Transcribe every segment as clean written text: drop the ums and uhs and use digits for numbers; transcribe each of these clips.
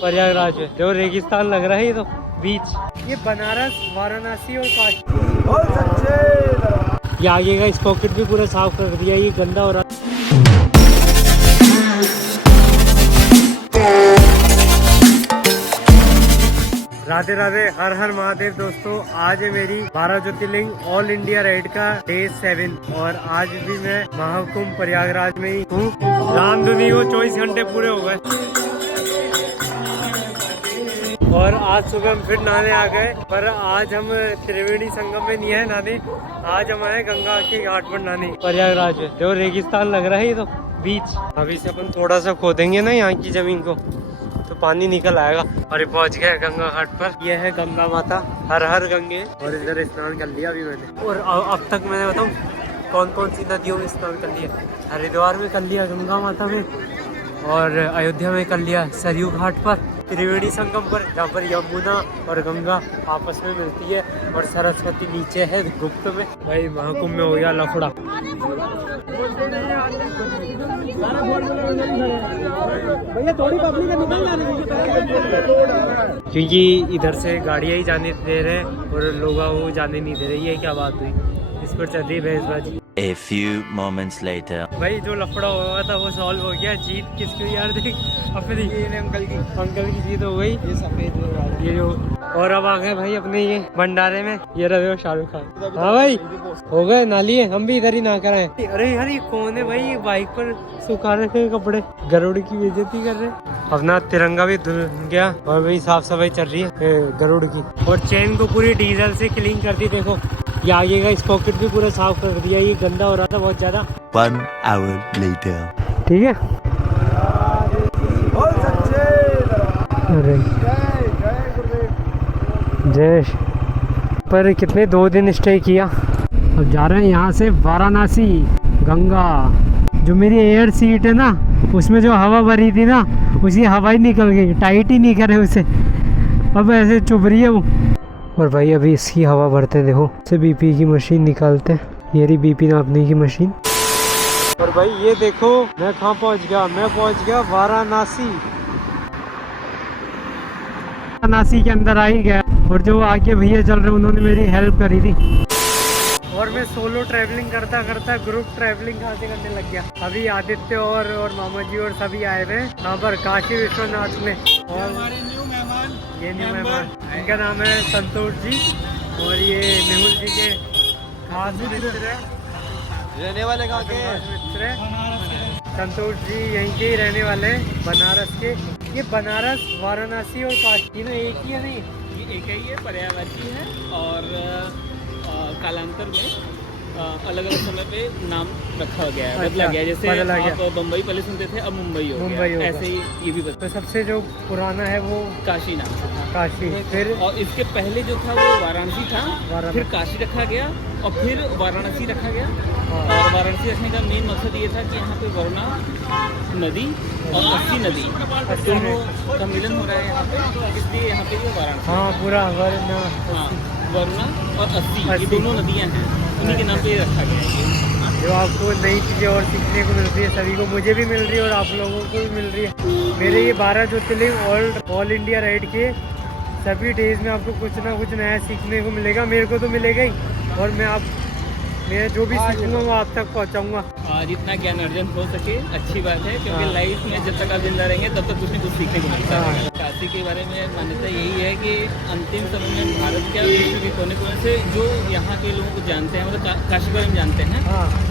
प्रयागराज में जो रेगिस्तान लग रहा है, ये तो बीच। ये बनारस, वाराणसी और काशी। ये आगे का इस पॉकेट भी पूरा साफ कर दिया, ये गंदा हो रहा। राधे राधे, हर हर महादेव दोस्तों। आज है मेरी 12 ज्योतिर्लिंग ऑल इंडिया राइड का डे 7 और आज भी मैं महाकुंभ प्रयागराज में ही हूँ। रामधुनी को 24 घंटे पूरे हो गए और आज सुबह हम फिर नहाने आ गए। पर आज हम त्रिवेणी संगम में नहीं है नहाने, आज हम आए गंगा के घाट पर नहाने प्रयागराज में। जो रेगिस्तान लग रहा है, ये तो बीच। अभी से अपन थोड़ा सा खोदेंगे ना यहाँ की जमीन को तो पानी निकल आएगा। और पहुंच गए गंगा घाट पर। यह है गंगा माता, हर हर गंगे। और इधर स्नान कर लिया अभी मैंने। और अब तक मैंने बताऊँ कौन कौन सी नदियों में स्नान कर लिया। हरिद्वार में कर लिया, गंगा माता में, और अयोध्या में कर लिया सरयू घाट पर, त्रिवेणी संगम पर जहाँ पर यमुना और गंगा आपस में मिलती है और सरस्वती नीचे है गुप्त में। भाई महाकुंभ में हो गया लफड़ा। भैया थोड़ी पब्लिक निकल जा रही है क्योंकि इधर से गाड़ियाँ ही जाने दे रहे हैं और लोग वो जाने नहीं दे रहे। ये क्या बात हुई, इस पर चल रही बहसबाजी। A few moments later. भाई जो लफड़ा हुआ था वो सॉल्व हो गया। जीत किसकी यार, देख अपनी अंकल की जीत हो गई। ये सफेद ये जो। और अब आ गए भाई अपने ये भंडारे में। ये रहे शाहरुख खान। हाँ भाई हो गए, नालिए हम भी इधर ही ना कराए। अरे यार ये कौन है भाई, बाइक पर सुखा रखे कपड़े, गरुड़ की बेइज्जती कर रहे। अपना तिरंगा भी धुल गया और भाई साफ सफाई चल रही है गरुड़ की। और चेन को पूरी डीजल से क्लीन कर दी। देखो ये आगे का इस पॉकेट भी पूरा साफ कर दिया, ये गंदा हो रहा था बहुत ज्यादा। 1 hour later. ठीक है। अरे जय पर कितने 2 दिन स्टे किया। अब जा रहे हैं यहाँ से वाराणसी गंगा। जो मेरी एयर सीट है ना, उसमें जो हवा भरी थी ना, उसी हवा ही निकल गई, टाइट ही नहीं करे उसे, अब ऐसे चुभ रही है वो। और भाई अभी इसकी हवा भरते देखो, से बीपी की मशीन निकालते हैं। ये रही बीपी नापने की मशीन। और भाई ये देखो मैं कहाँ पहुँच गया, मैं पहुँच गया वाराणसी। वाराणसी के अंदर आ ही गया और जो आगे भैया चल रहे उन्होंने मेरी हेल्प करी थी। और मैं सोलो ट्रैवलिंग करता करता ग्रुप ट्रैवलिंग कहाँ से करने लग गया। अभी आदित्य और मामा जी और सभी आए हुए हैं यहाँ पर काशी विश्वनाथ में। और हमारे न्यू मेहमान, ये न्यू मेहमान, इनका नाम है संतोष जी और ये मेहुल जी के खास मित्र है, रहने वाले कहाँ के मित्र है। संतोष जी यहीं के ही रहने वाले हैं, बनारस के। ये बनारस, वाराणसी और काशी ना एक ही है? नहीं, ये एक ही है, पर्यायवाची है। और कालांतर में अलग अलग समय पे नाम रखा गया है, बदला गया। जैसे आप बम्बई पहले सुनते थे, अब मुंबई हो गया, ऐसे ही ये भी बदला। तो सबसे जो पुराना है वो काशी नाम से था। काशी। फिर और इसके पहले जो था वो वाराणसी था, फिर काशी रखा गया और फिर वाराणसी रखा गया। और वाराणसी रखने का मेन मकसद ये था कि यहाँ पे वरुणा नदी और अस्सी नदी दोनों का मिलन हो रहा है यहाँ पे, इसलिए यहाँ पे ये वाराणसी। हाँ पूरा वरुणा, वरुणा और अस्सी ये दोनों नदियाँ हैं, उन्हीं के नाम पे रखा गया है। जो आपको नई चीज़ें और सीखने को मिल रही है सभी को, मुझे भी मिल रही है और आप लोगों को भी मिल रही है। मेरे ये 12 ज्योतिर्लिंग ऑल इंडिया राइड के सभी डेज में आपको कुछ ना कुछ नया सीखने को मिलेगा। मेरे को तो मिलेगा ही और मैं जो भी सीखूंगा वो आप तक पहुंचाऊंगा। जितना ज्ञान अर्जन हो सके अच्छी बात है, क्योंकि लाइफ में जब तक आप जिंदा रहेंगे तब तक कुछ न कुछ सीखने को मिलता है। काशी के बारे में मान्यता यही है कि अंतिम समय में भारत के विश्व के कोने कोने से जो यहाँ के लोगों को जानते हैं, मतलब काशी के बारे में जानते हैं,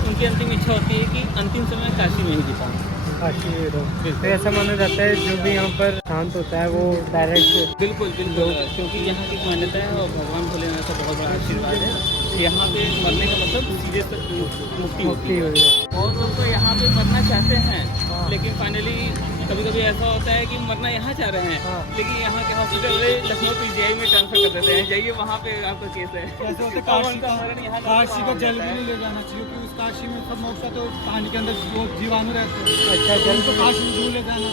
उनकी अंतिम इच्छा होती है कि अंतिम समय काशी में ही जीता। काशी में तो ऐसा माना जाता है जो भी यहाँ पर शांत होता है वो डायरेक्ट। बिल्कुल बिल्कुल, क्योंकि यहाँ की मान्यता है और भगवान भोलेनाथ का बहुत बड़ा आशीर्वाद है। यहाँ पे मरने का मतलब सीधे मुक्ति होती है। और लोग तो यहाँ पे मरना चाहते हैं, लेकिन फाइनली कभी कभी ऐसा होता है कि मरना यहाँ चाह रहे हैं, लेकिन यहाँ के हॉस्पिटल लखनऊ पीजीआई में ट्रांसफर कर देते हैं, जाइए वहाँ पे आपका केस है। काशी का जल भी नहीं ले जाना चाहिए, क्योंकि उस काशी में सब मोक्षा तो पानी के अंदर वो जीवाणु रहते हैं। अच्छा, जल तो काशी में जरूर ले जाना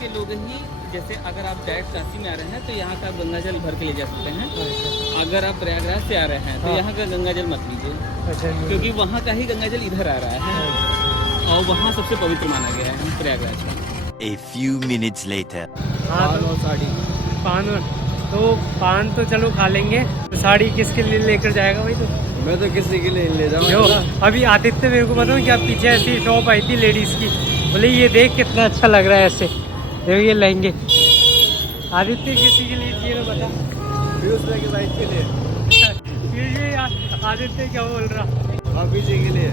के लोग ही। जैसे अगर आप डायरेक्ट काशी में आ रहे हैं तो यहाँ का गंगा जल भर के ले जा सकते हैं। अगर आप प्रयागराज से आ रहे हैं तो यहाँ का गंगा जल मत लीजिए, क्योंकि वहाँ का ही गंगा जल इधर आ रहा है और वहाँ सबसे पवित्र माना गया है प्रयागराज का। A few minutes later. हाँ तो पान तो पान तो चलो खा लेंगे, तो साड़ी किसके लिए लेकर जाएगा भाई? तो मैं तो किसी के लिए ले जो अभी आदित्य मेरे को बताऊँ क्या, पीछे ऐसी शॉप आई थी लेडीज की, बोले ये देख कितना अच्छा लग रहा है ऐसे, देखो ये लहंगे। आदित्य किसी के लिए चाहिए तो बता। की बाइक के लिए, ये आदित्य क्या बोल रहा? अभी जी के लिए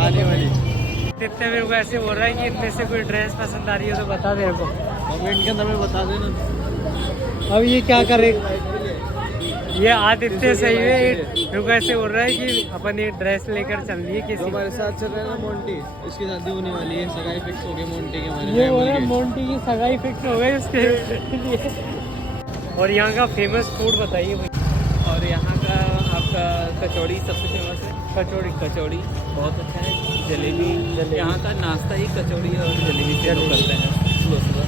आने वाली। आदित्य मेरे को ऐसे बोल रहा है कि इनमें से कोई ड्रेस पसंद आ रही है तो बता मेरे को। कमेंट के अंदर में बता देना। अब ये क्या करेगा? ये आदित्य सही है, मेरे को ऐसे बोल रहा है कि अपन ये ड्रेस लेकर चल रही है किसी। हमारे साथ चल रहा है ना मोंटी, इसकी शादी होने वाली है, सगाई फिक्स हो गई मोंटी के हमारे। ये बोल रहा है मोंटी की सगाई फिक्स हो गई उसके लिए। और यहाँ का फेमस फूड बताइए भाई। और यहाँ का आपका कचौड़ी सबसे फेमस है। कचौड़ी बहुत अच्छा है। जलेबी, यहाँ का नाश्ता ही कचौड़ी और जलेबी से लोग करते हैं सुबह सुबह।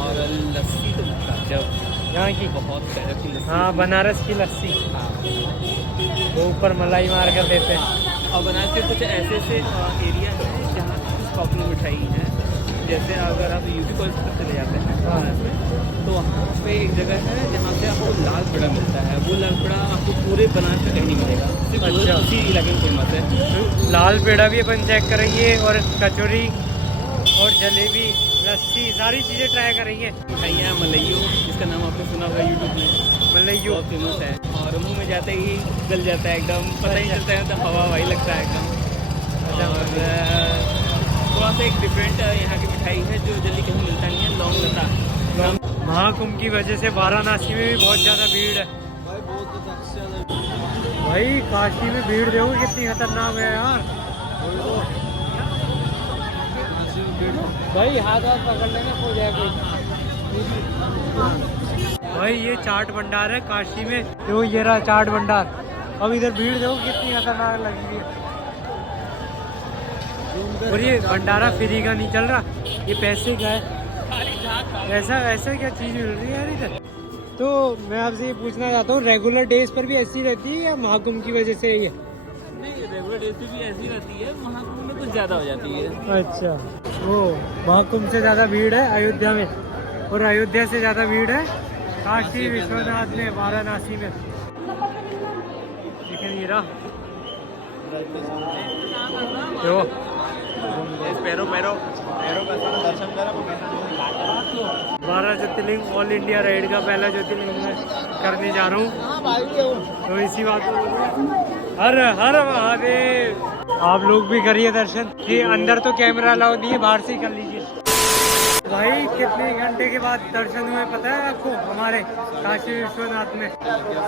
और लस्सी तो गजब, यहाँ की बहुत गजब की लस्सी। हाँ, बनारस की लस्सी, हाँ। वो ऊपर मलाई मार कर देते हैं। और बनारस के कुछ ऐसे एरिया हैं जहाँ कुछ पॉपुलर मिठाई है। जैसे अगर आप यूपी कॉलेज पर चले जाते हैं बनारस में, तो वहाँ पे एक जगह है जहाँ पे आपको लाल पेड़ा मिलता है। वो लाल पेड़ा आपको पूरे बनारस में कहीं नहीं मिलेगा, सिर्फ अच्छा। उसी इलाके में फेमस है। लाल पेड़ा भी अपन चेक करेंगे, और कचौरी और जलेबी, लस्सी, सारी चीज़ें ट्राई करेंगे। मिठाइयाँ मलइयो, जिसका नाम आपने सुना होगा यूट्यूब में, मलइयो बहुत फेमस है। और मुंह में जाते ही गल जाता है एकदम, पता ही चलता है, तो हवा हवाई लगता है एकदम। और थोड़ा सा एक डिफरेंट यहाँ की मिठाई है जो जल्दी कहीं मिलता नहीं है, लौंग लता। महाकुंभ की वजह से वाराणसी में भी बहुत ज़्यादा भीड़ है भाई, बहुत ज्यादा। भाई। काशी में भीड़ देखो कितनी खतरनाक है यार भाई। हाथ पकड़ लेंगे हो जाए कोई। भाई ये चाट भंडार है काशी में, देखो ये रहा चाट भंडार। अब इधर भीड़ देखो कितनी खतरनाक लगी है। और ये भंडारा फ्री का नहीं चल रहा, ये पैसे का है। ऐसा क्या चीज़ मिल रही है यार इधर। तो मैं आपसे ये पूछना चाहता हूँ, रेगुलर डेज पर भी ऐसी रहती है या महाकुंभ की वजह से ये? नहीं, रेगुलर डेज पे भी ऐसी रहती है, महाकुंभ में कुछ ज़्यादा हो जाती है। अच्छा, वो महाकुंभ से ज़्यादा भीड़ है अयोध्या में, और अयोध्या से ज़्यादा भीड़ है काशी विश्वनाथ में, वाराणसी में। लेकिन ये रहा देखो, पैरो 12 ज्योतिर्लिंग ऑल इंडिया राइड का पहला ज्योतिर्लिंग मैं करने जा रहा हूँ, तो इसी बात को हर हर महादेव। आप लोग भी करिए दर्शन, कि अंदर तो कैमरा अलाउ नहीं है, बाहर से ही कर लीजिए। भाई कितने घंटे के बाद दर्शन हुए पता है आपको हमारे काशी विश्वनाथ में?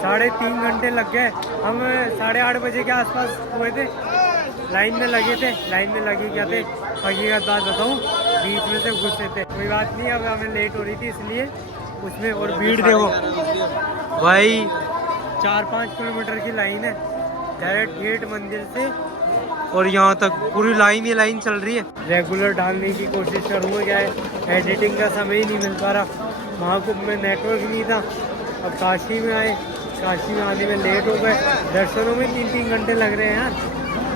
3.5 घंटे लग गए। हम 8:30 बजे के आसपास हुए थे, लाइन में लगे थे। लाइन में लगे क्या थे, हकीकत बात बताऊँ, बीच में से घुसे थे। कोई बात नहीं, अब हमें लेट हो रही थी इसलिए उसमें। और भीड़ देखो भाई, 4-5 किलोमीटर की लाइन है डायरेक्ट गेट मंदिर से, और यहाँ तक पूरी लाइन ही लाइन चल रही है। रेगुलर डालने की कोशिश करूँगा, क्या है एडिटिंग का समय ही नहीं मिल पा रहा। महाकुंभ में नेटवर्क नहीं था, अब काशी में आए, काशी में आने में लेट हो गए। दर्शनों में 3-3 घंटे लग रहे हैं यार,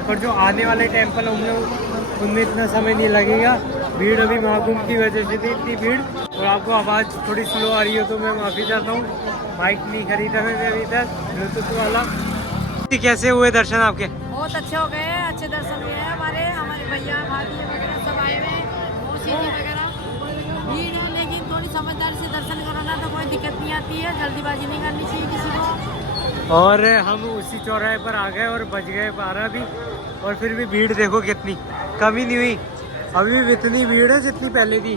पर जो आने वाले टेम्पल होंगे उनमें इतना समय नहीं लगेगा। भीड़ अभी महाकुंभ की वजह से थी इतनी भीड़। और आपको आवाज़ थोड़ी स्लो आ रही हो तो मैं माफ़ी चाहता हूँ, माइक नहीं खरीदा मैंने अभी तक ब्लूटूथ वाला। कैसे हुए दर्शन आपके? बहुत अच्छे हो गए, अच्छे दर्शन हुए हैं हमारे भैया भाभी वगैरह सब आए हुए हैं, मौसी जी वगैरह। भीड़ है लेकिन थोड़ी समझदारी से दर्शन कराना, तो कोई दिक्कत नहीं आती है, जल्दीबाजी नहीं करनी चाहिए किसी को। और हम उसी चौराहे पर आ गए और बज गए 12 भी, और फिर भी भीड़ देखो कितनी, कमी नहीं हुई। अभी भी इतनी भीड़ है जितनी पहले थी,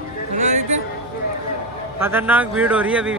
खतरनाक भीड़ हो रही है अभी।